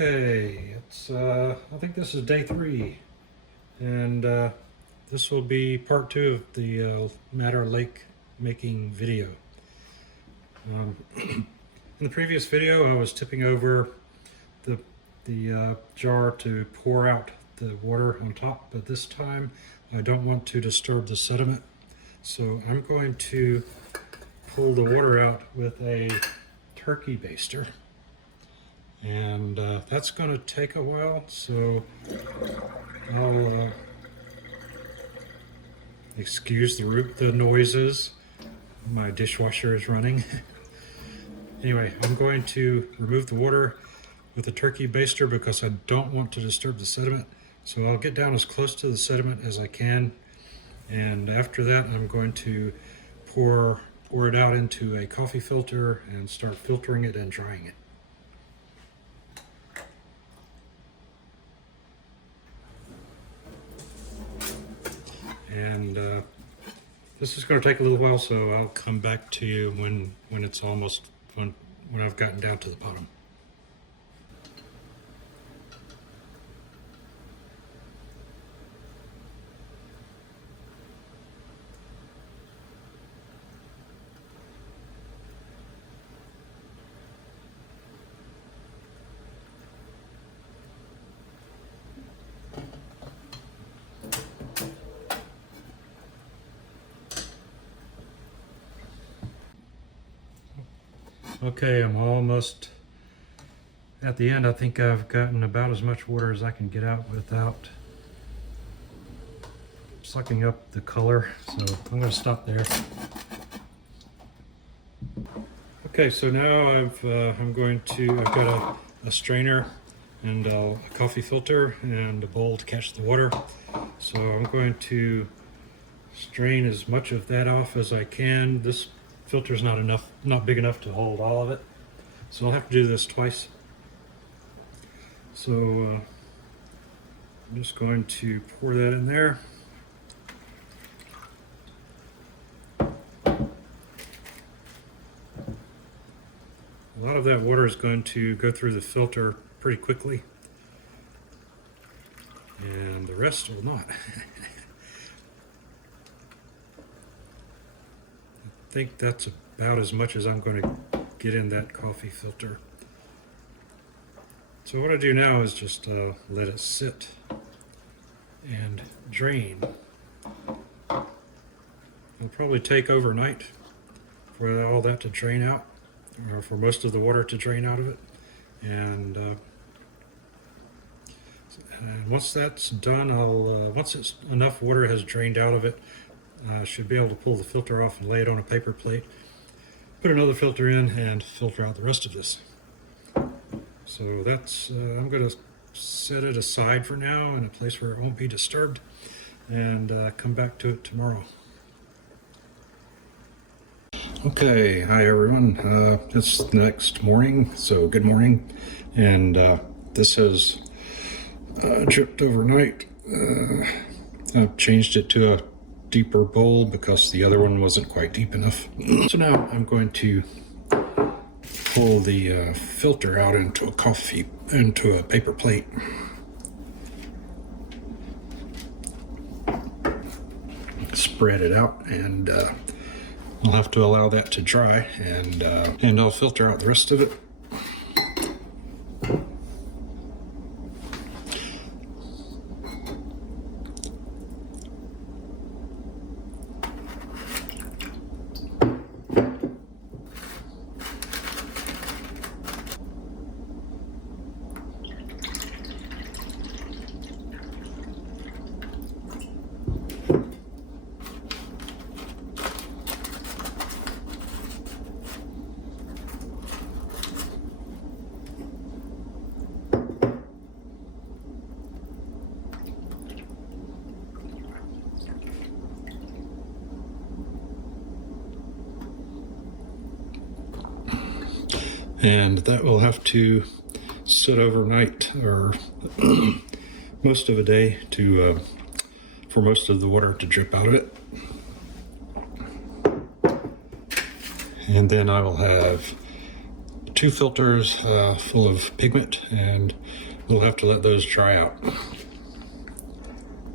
Okay, I think this is day 3, and this will be part 2 of the Madder Lake making video. In the previous video, I was tipping over the jar to pour out the water on top, but this time I don't want to disturb the sediment, so I'm going to pull the water out with a turkey baster. And that's going to take a while, so I'll excuse the noises. My dishwasher is running. Anyway, I'm going to remove the water with a turkey baster because I don't want to disturb the sediment. So I'll get down as close to the sediment as I can, and after that I'm going to pour it out into a coffee filter and start filtering it and drying it. And this is going to take a little while, so I'll come back to you when it's almost when I've gotten down to the bottom. Okay, I'm almost at the end. I think I've gotten about as much water as I can get out without sucking up the color, so I'm going to stop there. Okay, so now I've got a strainer and a coffee filter and a bowl to catch the water. So I'm going to strain as much of that off as I can. This filter's not big enough to hold all of it, so I'll have to do this twice. So I'm just going to pour that in there. A lot of that water is going to go through the filter pretty quickly, and the rest will not. I think that's about as much as I'm going to get in that coffee filter. So what I do now is just let it sit and drain. It'll probably take overnight for all that to drain out, or for most of the water to drain out of it. And once that's done, once enough water has drained out of it, I should be able to pull the filter off and lay it on a paper plate, put another filter in, and filter out the rest of this. So that's, I'm going to set it aside for now in a place where it won't be disturbed, and come back to it tomorrow. Okay, hi everyone. It's the next morning, so good morning. And this has dripped overnight. I've changed it to a deeper bowl because the other one wasn't quite deep enough. So now I'm going to pull the filter out into a paper plate. Spread it out, and I'll have to allow that to dry, and I'll filter out the rest of it. And that will have to sit overnight, or most of a day, for most of the water to drip out of it. And then I will have 2 filters full of pigment, and we'll have to let those dry out.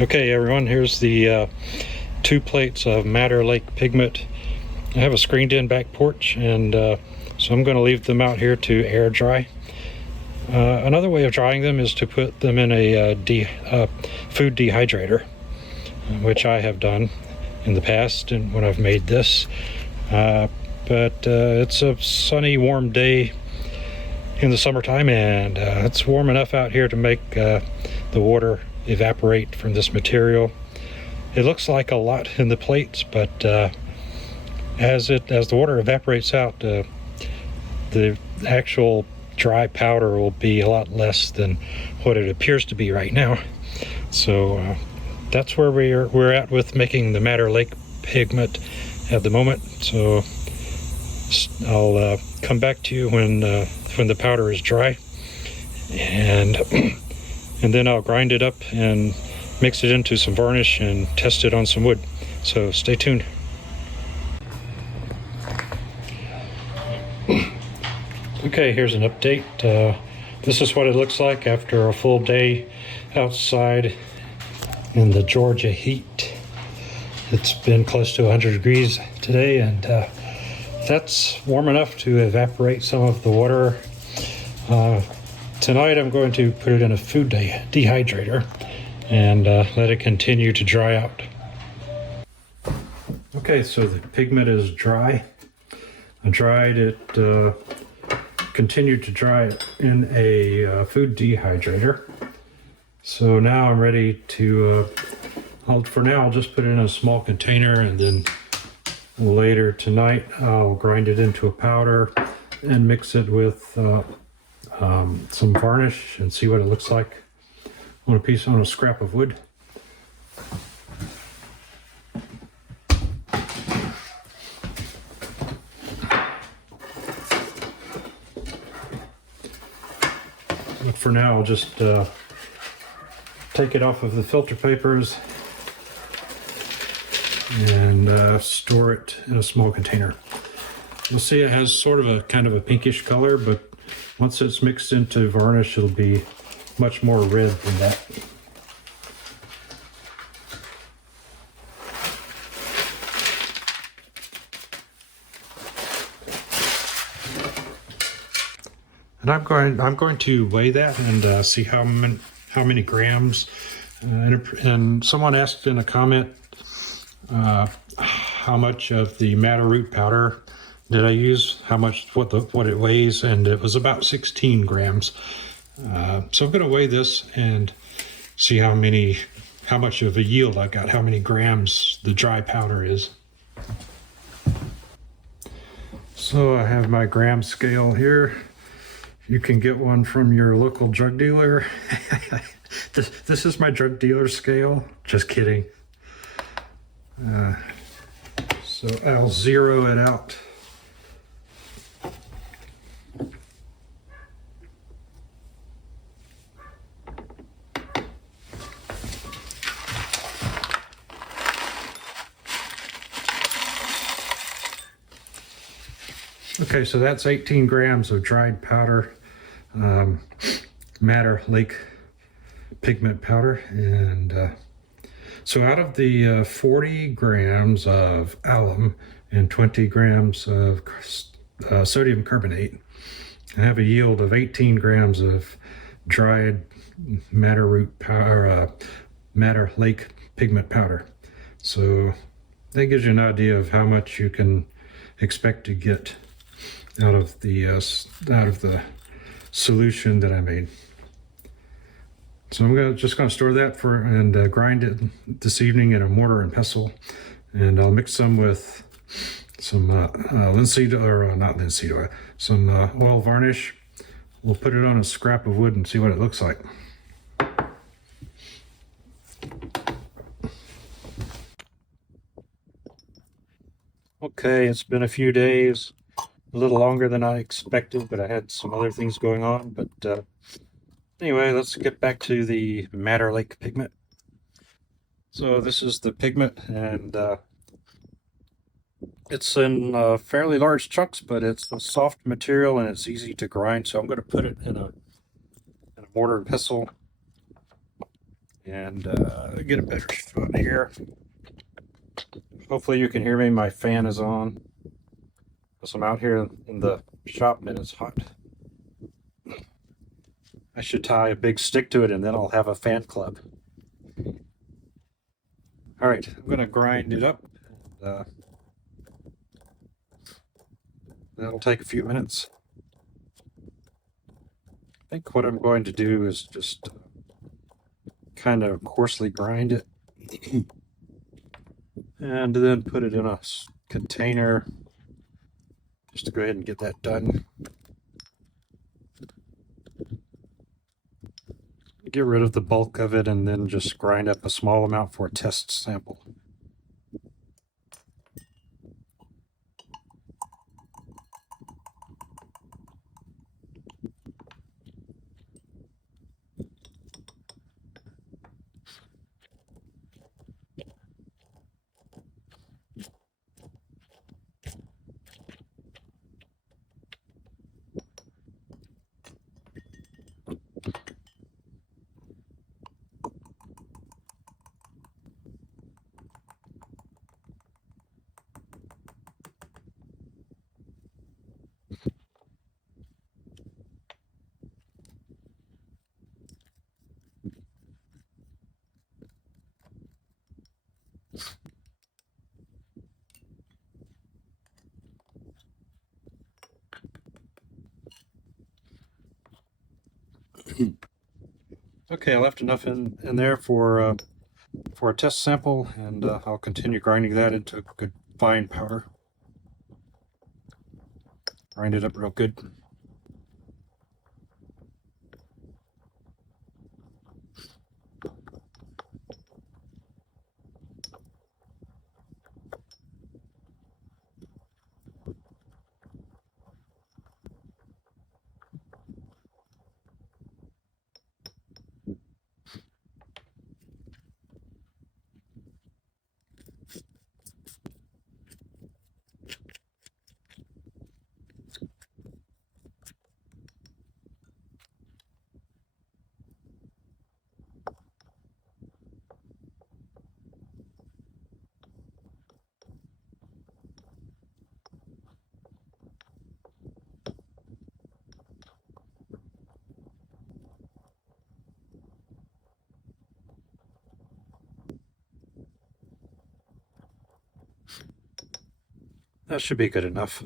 Okay everyone, here's the 2 plates of Madder Lake pigment. I have a screened in back porch, and so I'm going to leave them out here to air dry. Another way of drying them is to put them in a food dehydrator, which I have done in the past and when I've made this. But it's a sunny, warm day in the summertime, and it's warm enough out here to make the water evaporate from this material. It looks like a lot in the plates, but as the water evaporates out, the actual dry powder will be a lot less than what it appears to be right now. So that's where we're at with making the Madder Lake pigment at the moment. So I'll come back to you when the powder is dry, and then I'll grind it up and mix it into some varnish and test it on some wood. So stay tuned. Okay, here's an update. This is what it looks like after a full day outside in the Georgia heat. It's been close to 100 degrees today, and that's warm enough to evaporate some of the water. Tonight I'm going to put it in a food dehydrator and let it continue to dry out. Okay, so the pigment is dry. I dried it, continued to dry it in a food dehydrator. So now I'm ready to, for now I'll just put it in a small container, and then later tonight I'll grind it into a powder and mix it with some varnish and see what it looks like on a scrap of wood. But for now I'll just take it off of the filter papers and store it in a small container. You'll see it has sort of a kind of a pinkish color, but once it's mixed into varnish, it'll be much more red than that. And I'm going to weigh that and see how many grams. And someone asked in a comment how much of the madder root powder did I use, what it weighs, and it was about 16 grams. So I'm going to weigh this and see how much of a yield I got, how many grams the dry powder is. So I have my gram scale here. You can get one from your local drug dealer. This is my drug dealer scale. Just kidding. So I'll zero it out. Okay, so that's 18 grams of dried powder, Madder Lake pigment powder. And so out of the 40 grams of alum and 20 grams of sodium carbonate, I have a yield of 18 grams of dried madder root powder, Madder Lake pigment powder. So that gives you an idea of how much you can expect to get out of the solution that I made. So I'm just going to store that and grind it this evening in a mortar and pestle, and I'll mix some with some some oil varnish. We'll put it on a scrap of wood and see what it looks like. Okay, it's been a few days. A little longer than I expected, but I had some other things going on. But anyway, let's get back to the Madder Lake pigment. So this is the pigment, and It's in fairly large chunks, but it's a soft material and it's easy to grind. So I'm going to put it in a mortar and pestle and get a better shot here. Hopefully you can hear me. My fan is on. So I'm out here in the shop and it's hot. I should tie a big stick to it and then I'll have a fan club. All right, I'm going to grind it up. That'll take a few minutes. I think what I'm going to do is just kind of coarsely grind it and then put it in a container just to go ahead and get that done. Get rid of the bulk of it and then just grind up a small amount for a test sample. Okay, I left enough in there for a test sample, and I'll continue grinding that into good fine powder. Grind it up real good. That should be good enough.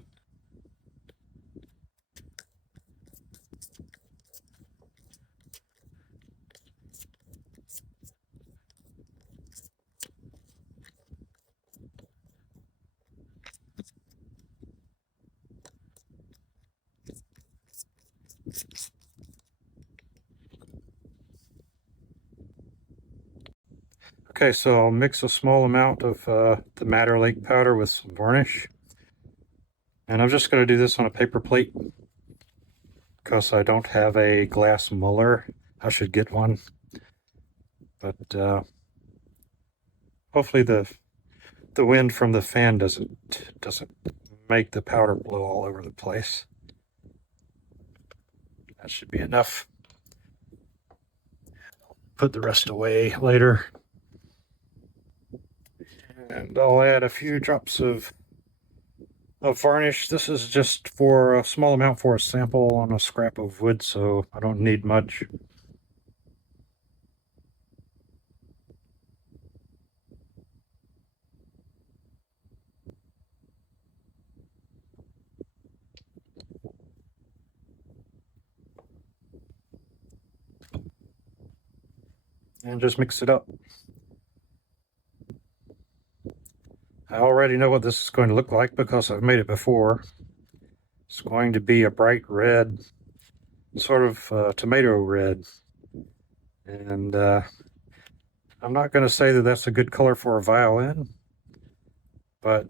Okay, so I'll mix a small amount of the Madder Lake powder with some varnish. And I'm just going to do this on a paper plate because I don't have a glass muller. I should get one. But hopefully the wind from the fan doesn't make the powder blow all over the place. That should be enough. Put the rest away later. And I'll add a few drops of varnish. This is just for a small amount for a sample on a scrap of wood, so I don't need much. And just mix it up. I already know what this is going to look like because I've made it before. It's going to be a bright red, sort of tomato red. And I'm not going to say that that's a good color for a violin, but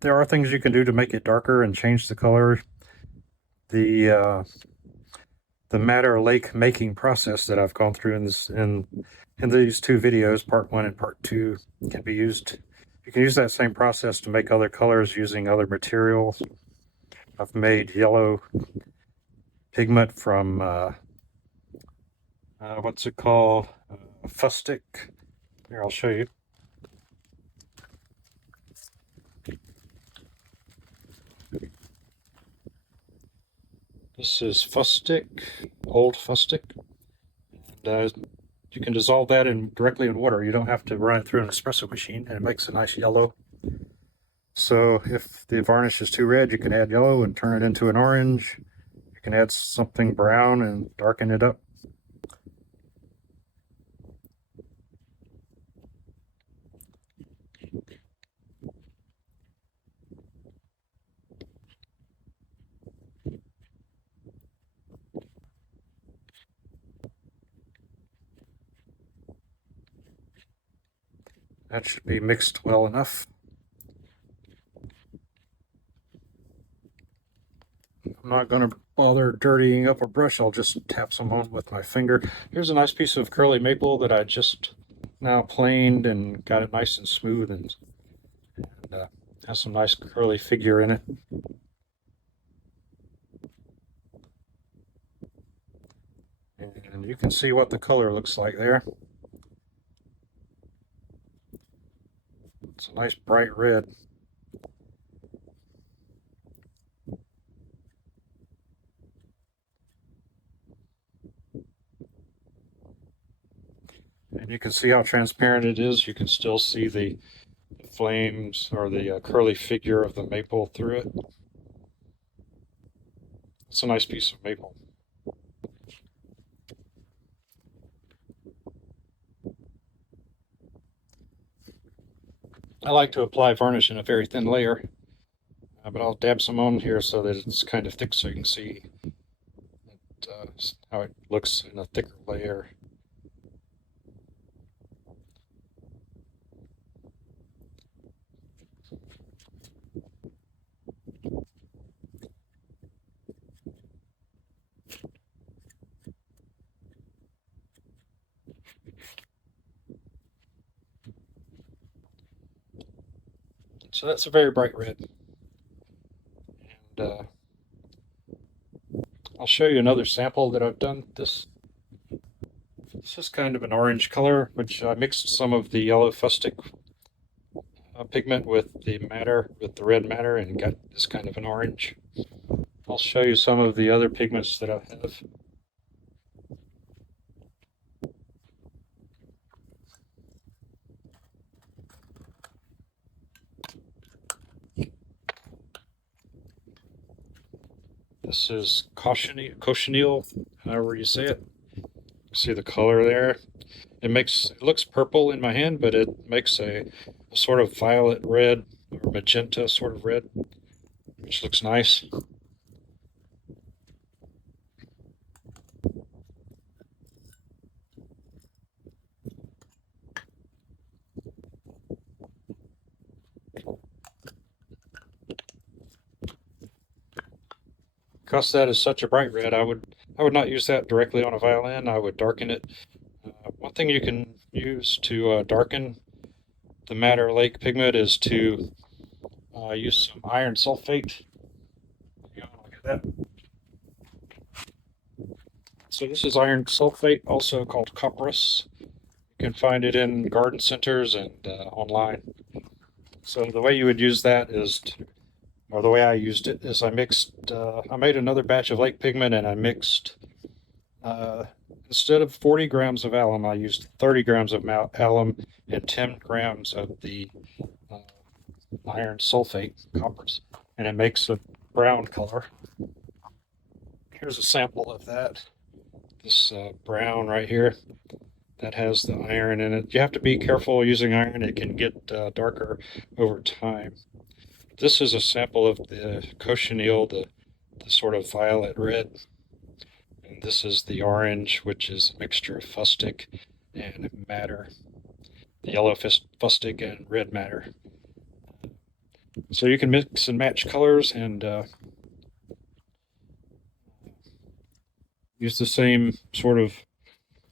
there are things you can do to make it darker and change the color. The Madder Lake making process that I've gone through in these two videos, part 1 and part 2, can be used You can use that same process to make other colors using other materials. I've made yellow pigment from, what's it called? Fustic. Here, I'll show you. This is Fustic, old Fustic. And you can dissolve that directly in water. You don't have to run it through an espresso machine, and it makes a nice yellow. So if the varnish is too red, you can add yellow and turn it into an orange. You can add something brown and darken it up. That should be mixed well enough. I'm not going to bother dirtying up a brush. I'll just tap some on with my finger. Here's a nice piece of curly maple that I just now planed and got it nice and smooth, and has some nice curly figure in it. And you can see what the color looks like there. It's a nice bright red. And you can see how transparent it is. You can still see the flames or the curly figure of the maple through it. It's a nice piece of maple. I like to apply varnish in a very thin layer, but I'll dab some on here so that it's kind of thick so you can see how it looks in a thicker layer. So that's a very bright red. And I'll show you another sample that I've done. This is kind of an orange color, which I mixed some of the yellow fustic pigment with the red matter, and got this kind of an orange. I'll show you some of the other pigments that I have. This is cochineal, however you say it. See the color there? It looks purple in my hand, but it makes a sort of violet red or magenta sort of red, which looks nice. Because that is such a bright red, I would not use that directly on a violin. I would darken it. One thing you can use to darken the madder lake pigment is to use some iron sulfate. Look at that. So this is iron sulfate, also called copperas. You can find it in garden centers and online. So the way you would use that is or the way I used it is I made another batch of lake pigment, and I mixed, instead of 40 grams of alum, I used 30 grams of alum and 10 grams of the iron sulfate coppers, and it makes a brown color. Here's a sample of that. This brown right here, that has the iron in it. You have to be careful using iron. It can get darker over time. This is a sample of the cochineal, the sort of violet red. And this is the orange, which is a mixture of fustic and madder. The yellow fustic and red madder. So you can mix and match colors and use the same sort of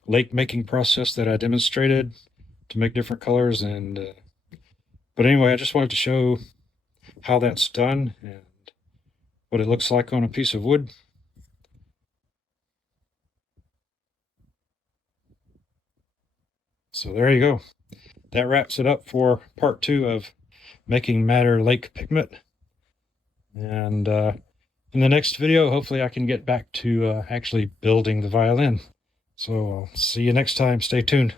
lake making process that I demonstrated to make different colors, and But anyway, I just wanted to show how that's done and what it looks like on a piece of wood. So there you go. That wraps it up for part 2 of making Madder Lake pigment. And in the next video, hopefully I can get back to actually building the violin. So I'll see you next time. Stay tuned.